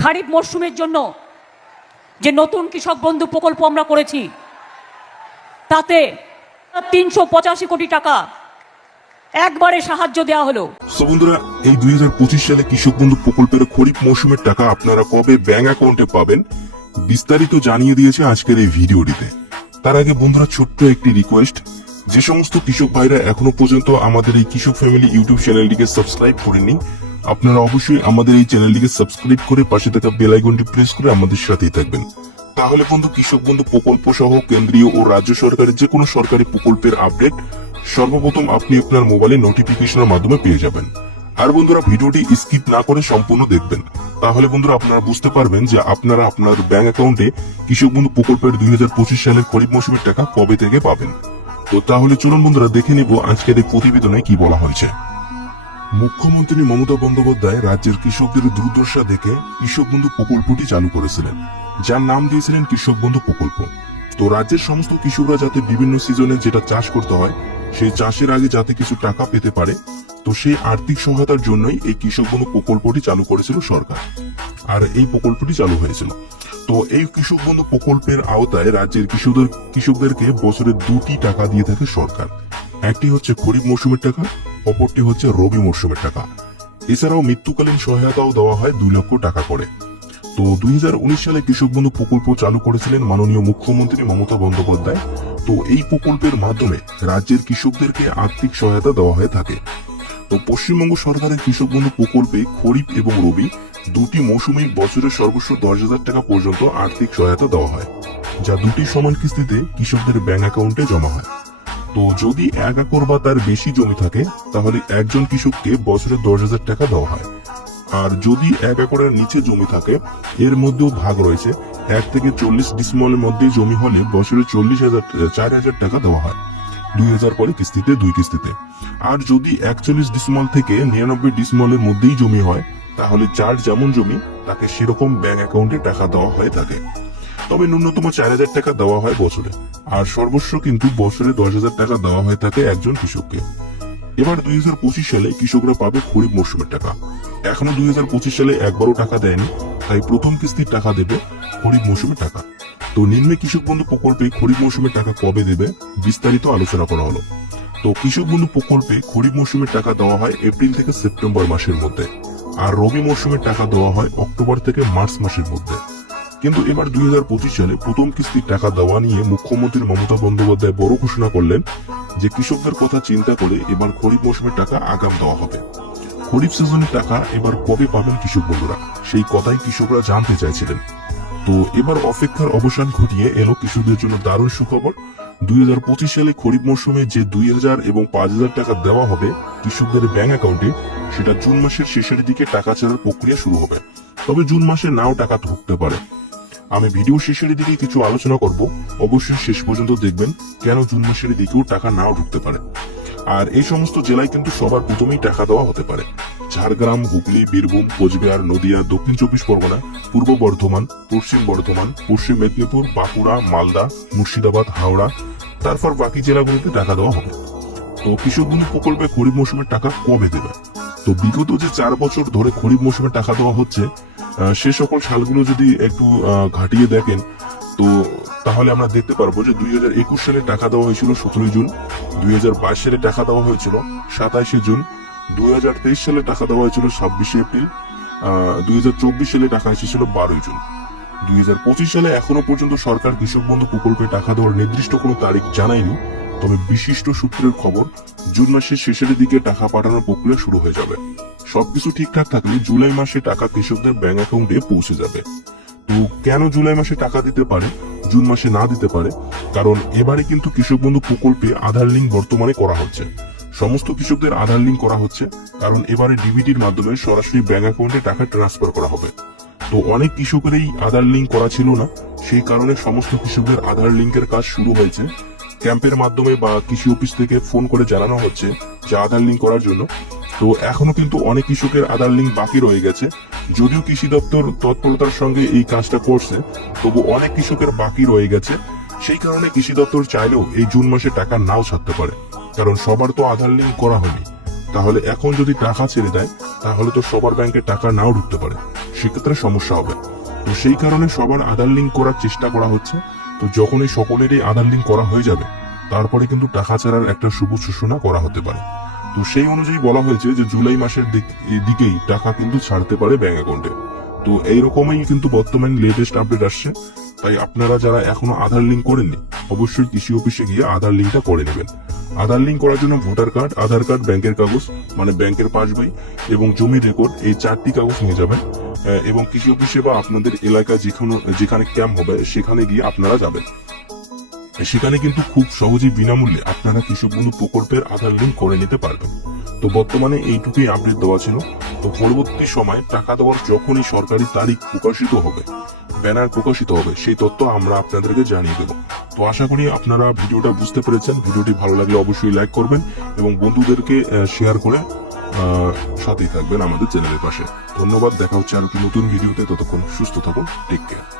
খারিফ মরশুমের জন্য যে নতুন কৃষক বন্ধু প্রকল্প আমরা করেছি তাতে 385 কোটি টাকা একবারে সাহায্য দেওয়া হলো। সো বন্ধুরা, এই 2025 সালে কৃষক বন্ধু প্রকল্পের খরিফ মৌসুমের টাকা আপনারা কবে ব্যাংক অ্যাকাউন্টে পাবেন বিস্তারিত জানিয়ে দিয়েছে আজকের এই ভিডিওটিতে। তার আগে বন্ধুরা ছোট্ট একটি রিকোয়েস্ট, যে সমস্ত কৃষক ভাইরা এখনো পর্যন্ত আমাদের এই কৃষক ফ্যামিলি ইউটিউব চ্যানেলটিকে সাবস্ক্রাইব করেননি, আপনারা অবশ্যই আমাদের এই চ্যানেলটিকে সাবস্ক্রাইব করে পাশে থাকা বেল আইকনটি প্রেস করে আমাদের সাথেই থাকবেন। তাহলে বন্ধু কৃষক বন্ধু প্রকল্প সহ কেন্দ্রীয় ও রাজ্য সরকারের যে কোনো সরকারি প্রকল্পের আপডেট সর্বপ্রথম আপনি আপনার মোবাইলে নোটিফিকেশনের মাধ্যমে পেয়ে যাবেন। আর বন্ধুরা ভিডিওটি স্কিপ না করে সম্পূর্ণ দেখবেন, তাহলে বন্ধুরা আপনারা বুঝতে পারবেন যে আপনারা আপনার ব্যাংক অ্যাকাউন্টে কৃষক বন্ধু প্রকল্পের 2025 সালের খরিফ মৌসুমের টাকা কবে থেকে পাবেন। তো তাহলে চলুন বন্ধুরা দেখে নিব আজকের এই প্রতিবেদনে কি বলা হয়েছে। মুখ্যমন্ত্রী মমতা বন্দ্যোপাধ্যায় রাজ্যের কৃষকদের দুর্দশা দেখে কৃষক বন্ধু প্রকল্পটি চালু করেছিলেন, যার নাম দিয়েছিলেন কৃষক বন্ধু প্রকল্প। তো রাজ্যের সমস্ত কৃষকরা যাতে বিভিন্ন সিজনে যেটা চাষ করতে হয় সেই চাষের আগে যাতে কিছু টাকা পেতে পারে, তো সেই আর্থিক সহায়তার জন্যই এই কৃষক বন্ধু প্রকল্পটি চালু করেছিল সরকার, আর এই প্রকল্পটি চালু হয়েছিল। তো এই কৃষক বন্ধু প্রকল্পের আওতায় রাজ্যের কৃষকদেরকে বছরে দুটি টাকা দিয়ে থাকে সরকার। একটি হচ্ছে খরিফ মৌসুমের টাকা, অপরটি হচ্ছে রবি মৌসুমের টাকা। এছাড়াও মৃত্যুকালীন সহায়তাও দেওয়া হয় 2 লক্ষ টাকা করে। তো 2019 সালে কৃষক বন্ধু প্রকল্প চালু করেছিলেন মাননীয় মুখ্যমন্ত্রী মমতা বন্দ্যোপাধ্যায়। তো এই প্রকল্পের মাধ্যমে রাজ্যের কৃষকদেরকে আর্থিক সহায়তা দেওয়া হয়ে থাকে। তো পশ্চিমবঙ্গ সরকারের কৃষক বন্ধু প্রকল্পে খরিফ এবং রবি দুটি মৌসুমেই বছরের সর্বোচ্চ 10,000 টাকা পর্যন্ত আর্থিক সহায়তা দেওয়া হয়, যা দুটি সমান কিস্তিতে কৃষকদের ব্যাংক অ্যাকাউন্টে জমা হয়। তো যদি 1 একর বা তার বেশি জমি থাকে তাহলে একজন কৃষককে বছরে 10,000 টাকা দেওয়া হয়। আর যদি 1 একরের নিচে জমি থাকে, এর মধ্যেও ভাগ রয়েছে, 1 থেকে 40 ডিসিমলের মধ্যে জমি হলে বছরে 4,000 টাকা দেওয়া হয়, 2,000 করে কিস্তিতে 2 কিস্তিতে। আর যদি 41 ডিসিমল থেকে 99 ডিসিমলের মধ্যেই জমি হয় তাহলে যার যেমন জমি তাকে সেরকম ব্যাংক অ্যাকাউন্টে টাকা দেওয়া হয়ে থাকে। তবে ন্যূনতম 4,000 টাকা দেওয়া হয় বছরে, আর সর্বোচ্চ কিন্তু বছরে 10,000 টাকা দেওয়া হয়ে থাকে একজন কৃষককে। এবার 2025 সালে কৃষকরা পাবে খরিফ মৌসুমের টাকা। এখনো 2025 সালে একবারও টাকা দেয়নি, তাই প্রথম কিস্তির টাকা দেবে খরিফ মৌসুমের টাকা। তো নিম্নে কৃষক বন্ধু প্রকল্পে খরিফ মৌসুমের টাকা কবে দেবে বিস্তারিত আলোচনা করা হলো। তো কৃষক বন্ধু প্রকল্পে খরিফ মৌসুমের টাকা দেওয়া হয় এপ্রিল থেকে সেপ্টেম্বর মাসের মধ্যে, আর রবি মৌসুমের টাকা দেওয়া হয় অক্টোবর থেকে মার্চ মাসের মধ্যে। কিন্তু এবার 2025 সালে প্রথম কিস্তির টাকা দেওয়া নিয়ে মুখ্যমন্ত্রী মমতা বন্দ্যোপাধ্যায় বড় ঘোষণা করলেন যে কৃষকদের কথা চিন্তা করে এবার খরিফ মৌসুমের টাকা আগাম দেওয়া হবে। খরিফ সিজনের টাকা এবার কবে পাবেন কৃষক বন্ধুরা, সেই কথাই কৃষকরা জানতে চাইছিলেন। তো এবার অপেক্ষার অবসান ঘটিয়ে এলো কৃষকদের জন্য দারুণ সুখবর। 2025 সালে খরিফ মৌসুমে যে 2,000 এবং 5,000 টাকা দেওয়া হবে কৃষকদের ব্যাংক অ্যাকাউন্টে, সেটা জুন মাসের শেষের দিকে টাকা ছাড়ার প্রক্রিয়া শুরু হবে। তবে জুন মাসে নাও টাকা ঢুকতে পারে। আমি ভিডিও শেষের দিকে কিছু আলোচনা করব, অবশ্যই শেষ পর্যন্ত দেখবেন কেন জুন মাসের দিকেও টাকা নাও ঢুকতে পারে। আর এই সমস্ত জেলায় কিন্তু সবার প্রথমেই টাকা দেওয়া হতে পারে। ঝাড়গ্রাম, হুগলি, বীরভূম, কোচবিহার, নদিয়া, দক্ষিণ 24 পরগনা, পূর্ব বর্ধমান, পশ্চিম বর্ধমান, পশ্চিম মেদিনীপুর, বাঁকুড়া, মালদা, মুর্শিদাবাদ, হাওড়া, তারপর বাকি জেলাগুলিতে টাকা দেওয়া হবে। তো কৃষক বন্ধু প্রকল্পে খরিফ মৌসুমের টাকা কবে দেবে? তো বিগত যে 4 বছর ধরে খরিফ মৌসুমে টাকা দেওয়া হচ্ছে, সে সকল সালগুলো যদি একটু ঘাটিয়ে দেখেন তো তাহলে আমরা দেখতে পারবো যে 2021 সালে টাকা দেওয়া হয়েছিল 17 জুন, 2022 সালে টাকা দেওয়া হয়েছিল 27 জুন, 2023 সালে টাকা দেওয়া হয়েছিল 26 এপ্রিল, 2024 সালে টাকা এসেছিল 12 জুন। 2025 সালে এখনো পর্যন্ত সরকার কৃষক বন্ধু প্রকল্পে টাকা দেওয়ার নির্দিষ্ট কোনো তারিখ জানায়নি। তবে বিশিষ্ট সূত্রের খবর, জুন মাসের শেষের দিকে টাকা পাঠানোর প্রক্রিয়া শুরু হয়ে যাবে। সবকিছু ঠিকঠাক থাকলে জুলাই মাসে টাকা কৃষকদের ব্যাংক অ্যাকাউন্টে পৌঁছে যাবে। তো কেন জুলাই মাসে টাকা দিতে পারে, জুন মাসে না দিতে পারে? কারণ এবারে কিন্তু কৃষক বন্ধু প্রকল্পে আধার লিঙ্ক বর্তমানে করা হচ্ছে, সমস্ত কৃষকদের আধার লিঙ্ক করা হচ্ছে, কারণ এবারে ডিবিটির মাধ্যমে সরাসরি ব্যাংক অ্যাকাউন্টে টাকা ট্রান্সফার করা হবে। তো অনেক কৃষকেরই আধার লিঙ্ক করা ছিল না, সেই কারণে সমস্ত কৃষকদের আধার লিঙ্কের কাজ শুরু হয়েছে। ক্যাম্পের মাধ্যমে বা কৃষি অফিস থেকে ফোন করে জানানো হচ্ছে যে আধার লিঙ্ক করার জন্য। তো এখনো কিন্তু অনেক কৃষকের আধার লিঙ্ক বাকি রয়ে গেছে, যদিও কৃষি দপ্তর তৎপরতার সঙ্গে এই কাজটা করছে, তবু অনেক কৃষকের বাকি রয়ে গেছে। সেই কারণে কৃষি দপ্তর চাইলেও এই জুন মাসে টাকা নাও ছাড়তে পারে, কারণ সবার তো আধার লিঙ্ক করা হয়নি। তাহলে এখন যদি টাকা ছেড়ে দেয় তাহলে তো সবার ব্যাংকে টাকা নাও ঢুকতে পারে, সেক্ষেত্রে সমস্যা হবে। তো সেই কারণে সবার আধার লিঙ্ক করার চেষ্টা করা হচ্ছে। তো যখন এই সকলেরই আধার লিঙ্ক করা হয়ে যাবে তারপরে কিন্তু টাকা ছাড়ার একটা শুভ সূচনা করা হতে পারে। তো সেই অনুযায়ী বলা হয়েছে যে জুলাই মাসের দিকেই টাকা কিন্তু ছাড়তে পারে ব্যাংক অ্যাকাউন্টে। তো এইরকমই কিন্তু বর্তমানে লেটেস্ট আপডেট আসছে। তাই আপনারা যারা এখনো আধার লিঙ্ক করেননি অবশ্যই কৃষি অফিসে গিয়ে আধার লিঙ্কটা করে নেবেন। আধার লিঙ্ক করার জন্য ভোটার কার্ড, আধার কার্ড, ব্যাংকের কাগজ মানে ব্যাংকের পাসবই এবং জমির রেকর্ড, এই 4টি কাগজ নিয়ে যাবেন এবং কৃষি অফিসে বা আপনাদের এলাকায় যেখানে ক্যাম্প হবে সেখানে গিয়ে আপনারা যাবেন। সেখানে কিন্তু খুব সহজেই বিনামূল্যে আপনারা কৃষক বন্ধু প্রকল্পের আধার লিঙ্ক করে নিতে পারবেন। তো বর্তমানে এইটুকুই আপডেট দেওয়া ছিল। তো পরবর্তী সময় টাকা দেওয়ার যখনই সরকারি তারিখ প্রকাশিত হবে, ব্যানার প্রকাশিত হবে, সেই তথ্য আমরা আপনাদেরকে জানিয়ে দেব। তো আশা করি আপনারা ভিডিওটা বুঝতে পেরেছেন। ভিডিওটি ভালো লাগলে অবশ্যই লাইক করবেন এবং বন্ধুদেরকে শেয়ার করে সাথেই থাকবেন আমাদের চ্যানেলের পাশে। ধন্যবাদ, দেখা হচ্ছে আর একটি নতুন ভিডিওতে। ততক্ষণ সুস্থ থাকুন, টেক কেয়ার।